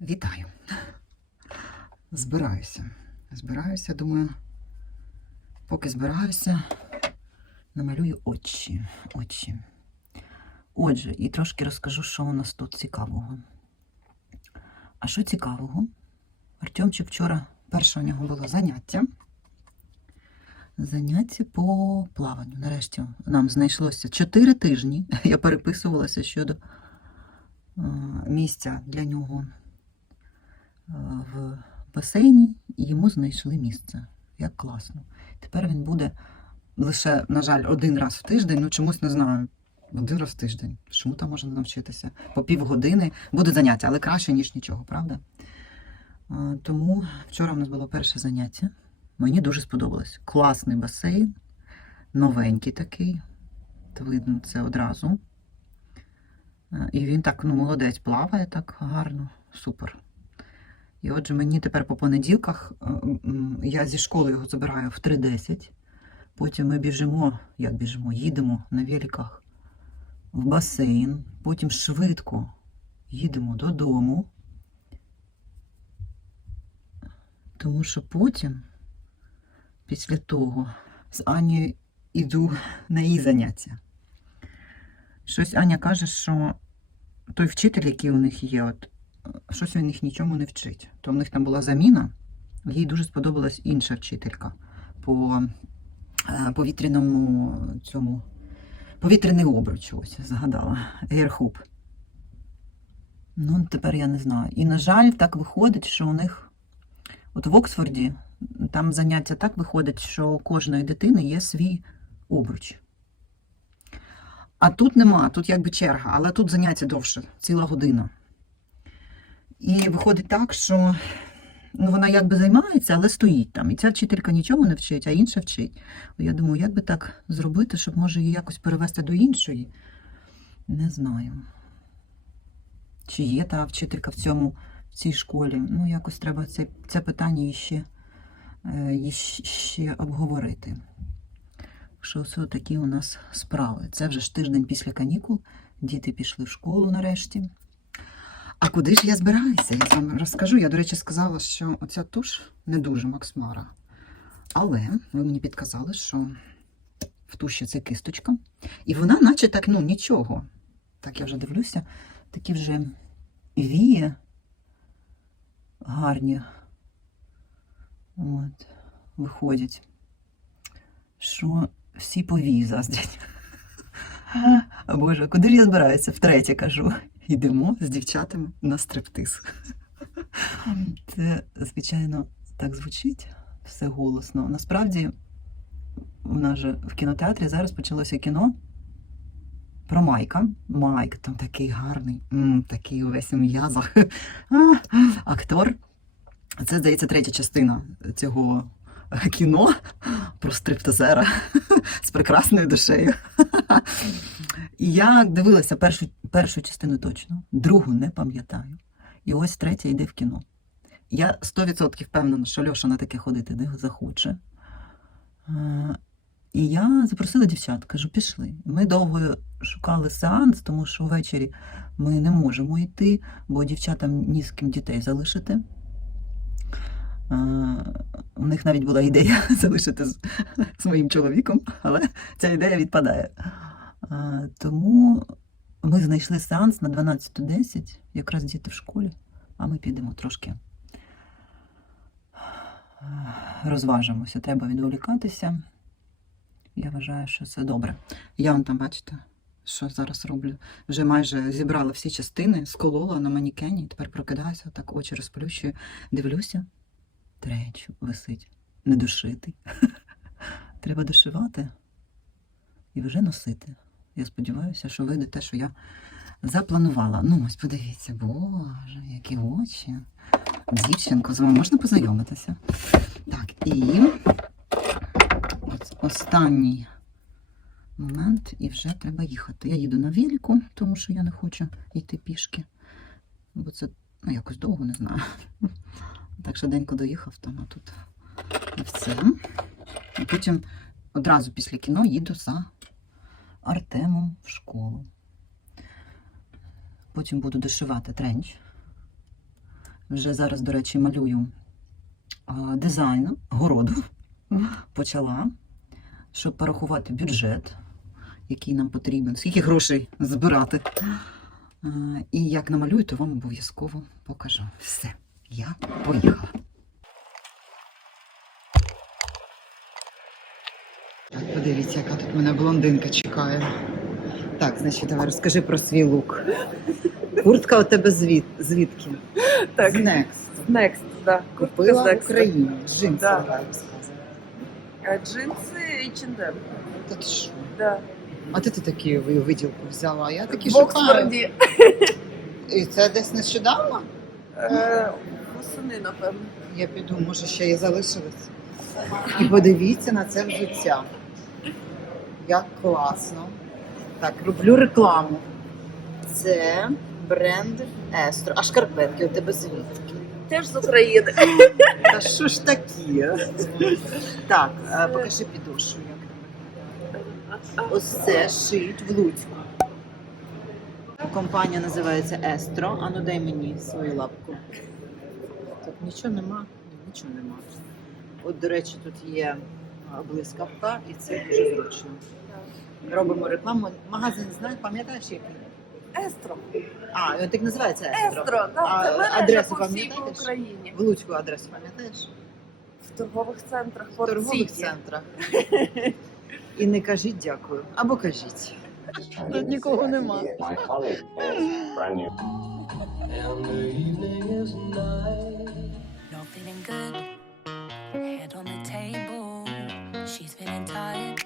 Вітаю. Збираюся. Збираюся, думаю, поки збираюся, намалюю очі. очі. Отже, і трошки розкажу, що у нас тут цікавого. А що цікавого? Артемчик вчора перше у нього було заняття. Заняття по плаванню. Нарешті нам знайшлося 4 тижні. Я переписувалася щодо е, місця для нього в басейні, і йому знайшли місце. Як класно. Тепер він буде лише, на жаль, один раз в тиждень, ну чомусь не знаю. Один раз в тиждень. Чому там можна навчитися? По півгодини буде заняття, але краще, ніж нічого, правда? Тому вчора у нас було перше заняття. Мені дуже сподобалось. Класний басейн, новенький такий. Видно це одразу. І він так, ну, молодець, плаває так гарно, супер. І отже, мені тепер по понеділках е, я зі школи його забираю в 3.10. Потім ми біжимо, як біжимо, їдемо на великах в басейн, потім швидко їдемо додому. Тому що потім, після того, з Анією йду на її заняття. Щось Аня каже, що той вчитель, який у них є, от, щось він їх нічому не вчить. То в них там була заміна, їй дуже сподобалась інша вчителька по е, повітряному цьому. Повітряний обруч, ось згадала. Airhoop. Ну, тепер я не знаю. І, на жаль, так виходить, що у них, от в Оксфорді, там заняття так виходить, що у кожної дитини є свій обруч. А тут нема, тут якби черга, але тут заняття довше, ціла година. І виходить так, що ну, вона якби займається, але стоїть там. І ця вчителька нічого не вчить, а інша вчить. Я думаю, як би так зробити, щоб може її якось перевести до іншої. Не знаю. Чи є та вчителька в цьому в цій школі? Ну, якось треба це, це питання іще, е, ще обговорити. Що це такі у нас справи. Це вже ж тиждень після канікул. Діти пішли в школу нарешті. А куди ж я збираюся? Я вам розкажу. Я, до речі, сказала, що оця туш не дуже Максмара. Але ви мені підказали, що в туші це кисточка. І вона, наче так, ну, нічого. Так я вже дивлюся, такі вже вії гарні. От, виходять. Що всі повії заздрять. Боже, куди ж я збираюся? Втретє кажу. Йдемо з дівчатами на стриптиз. Це, звичайно, так звучить все голосно. Насправді, у нас же в кінотеатрі зараз почалося кіно про Майка. Майк там такий гарний, такий увесь у м'язах. Актор. Це, здається, третя частина цього кіно про стриптизера з прекрасною душею. Я дивилася першу, першу частину точно, другу не пам'ятаю. І ось третя йде в кіно. Я 100% впевнена, що Льоша на таке ходити не захоче. Е, І я запросила дівчат, кажу, пішли. Ми довго шукали сеанс, тому що ввечері ми не можемо йти, бо дівчатам ні з ким дітей залишити. У них навіть була ідея залишити з, моїм чоловіком, але ця ідея відпадає. Тому ми знайшли сеанс на 12.10, якраз діти в школі, а ми підемо трошки розважимося. Треба відволікатися. Я вважаю, що це добре. Я вон там, бачите, що зараз роблю. Вже майже зібрала всі частини, сколола на манікені, тепер прокидаюся, так очі розплющую, дивлюся. Тренч висить, недошитий. Треба дошивати і вже носити. Я сподіваюся, що вийде те, що я запланувала. Ну, ось подивіться, боже, які очі. Дівчинко, з вами можна познайомитися. Так, і ось останній момент, і вже треба їхати. Я їду на велику, тому що я не хочу йти пішки. Бо це ну, якось довго не знаю. Так швиденько доїхав, там, а тут і все. І потім одразу після кіно їду за Артемом в школу. Потім буду дошивати тренч. Вже зараз, до речі, малюю дизайн городу. Почала, щоб порахувати бюджет, який нам потрібен, скільки грошей збирати. І як намалюю, то вам обов'язково покажу. Все, я поїхала. Так, подивіться, яка тут мене блондинка чекає. Так, значить, давай розкажи про свій лук. Куртка у тебе звід, звідки? Так, З Next. Next, да. Купила в Next. Україні. Джинси, Да. давай розказуй. Е, Джинси H&M. Та ти що? Да. А ти, ти такі ви- виділку взяла? а Я такі В шукаю. Оксфорді. І це десь нещодавно? Е, Восени, напевно. Я піду, може ще і залишилось. І подивіться на це взуття. Як класно. Так, роблю рекламу. Це бренд Естро. А шкарпетки у тебе звідки? Теж з України. Та що ж таке? Так, е, покажи підошву. Ось це шиють в Луцьку. Компанія називається Естро. Ану дай мені свою лапку. Тут нічого нема, нічого нема. От, до речі, тут є блискавка, і це дуже зручно. Робимо рекламу. Магазин знаєш, пам'ятаєш який? Естро. А, він так називається Естро. Естро, да, А, це мережа адресу по всій пам'ятаєш? Україні. В Луцьку адресу пам'ятаєш? В торгових центрах, В торгових центрах. І не кажіть дякую. Або кажіть. Тут нікого нема. My colleague brand new. And the evening is night. Feeling good. Head on the table. She's feeling tired.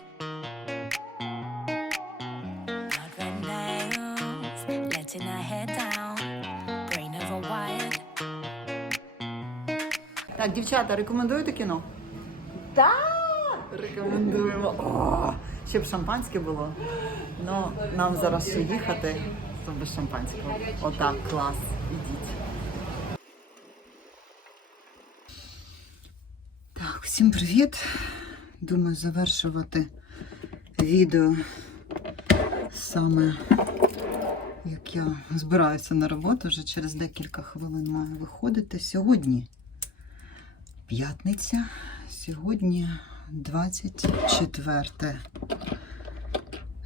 Blood red nails. Letting her hair down. Brain overwired. Так, дівчата, рекомендуєте кіно? Так! Рекомендуємо. О, ще б шампанське було. Ну, нам зараз ще їхати, то без шампанського. Отак, клас. Ідіть. Так, всім привіт. Думаю, завершувати відео саме як я збираюся на роботу, вже через декілька хвилин маю виходити. Сьогодні п'ятниця, сьогодні 24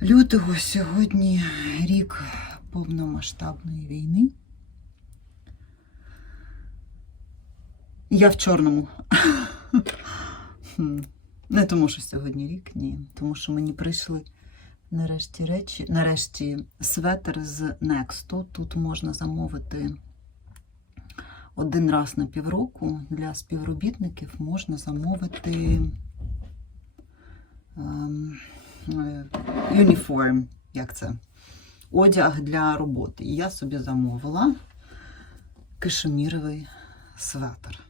лютого, сьогодні рік повномасштабної війни. Я в чорному. Не тому, що сьогодні рік, ні. Тому що мені прийшли нарешті речі, нарешті светр з Next. Тут можна замовити один раз на півроку для співробітників можна замовити ем, е, юніформ, як це? Одяг для роботи. І я собі замовила кишеміровий светр.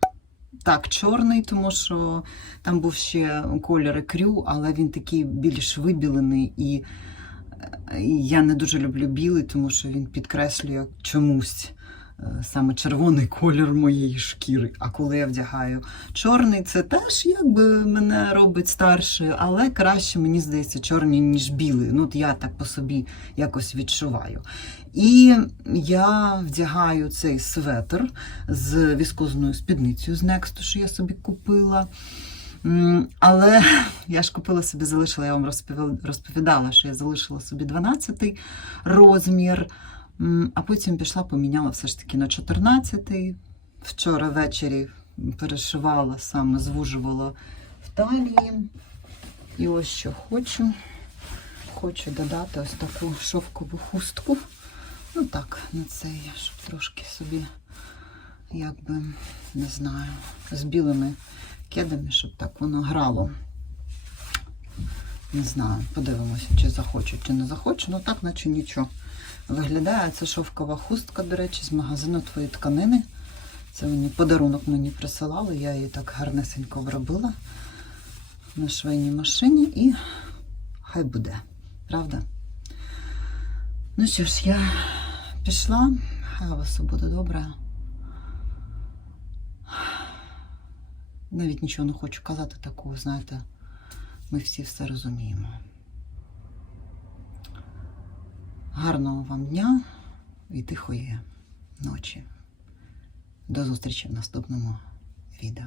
Так, чорний, тому що там був ще кольор крю, але він такий більш вибілений, і е, я не дуже люблю білий, тому що він підкреслює чомусь саме червоний колір моєї шкіри. А коли я вдягаю чорний, це теж якби мене робить старшою, але краще, мені здається, чорний, ніж білий. Ну, от я так по собі якось відчуваю. І я вдягаю цей светр з віскозною спідницею з Next, що я собі купила. Але я ж купила собі, залишила, я вам розповідала, що я залишила собі 12 розмір, а потім пішла, поміняла все ж таки на 14-й. Вчора ввечері перешивала, саме звужувала в талії. І ось що хочу. Хочу додати ось таку шовкову хустку. Ну так, на цей, щоб трошки собі, якби, не знаю, з білими кедами, щоб так воно грало. Не знаю, подивимося, чи захочу, чи не захочу. Ну так, наче нічого. Виглядає це шовкова хустка, до речі, з магазину твої тканини. Це мені подарунок мені присилали, я її так гарнесенько вробила на швейній машині і хай буде, правда? Ну що ж, я пішла, хай у вас все буде добре. Навіть нічого не хочу казати такого, знаєте, ми всі все розуміємо. Гарного вам дня і тихої ночі. До зустрічі в наступному відео.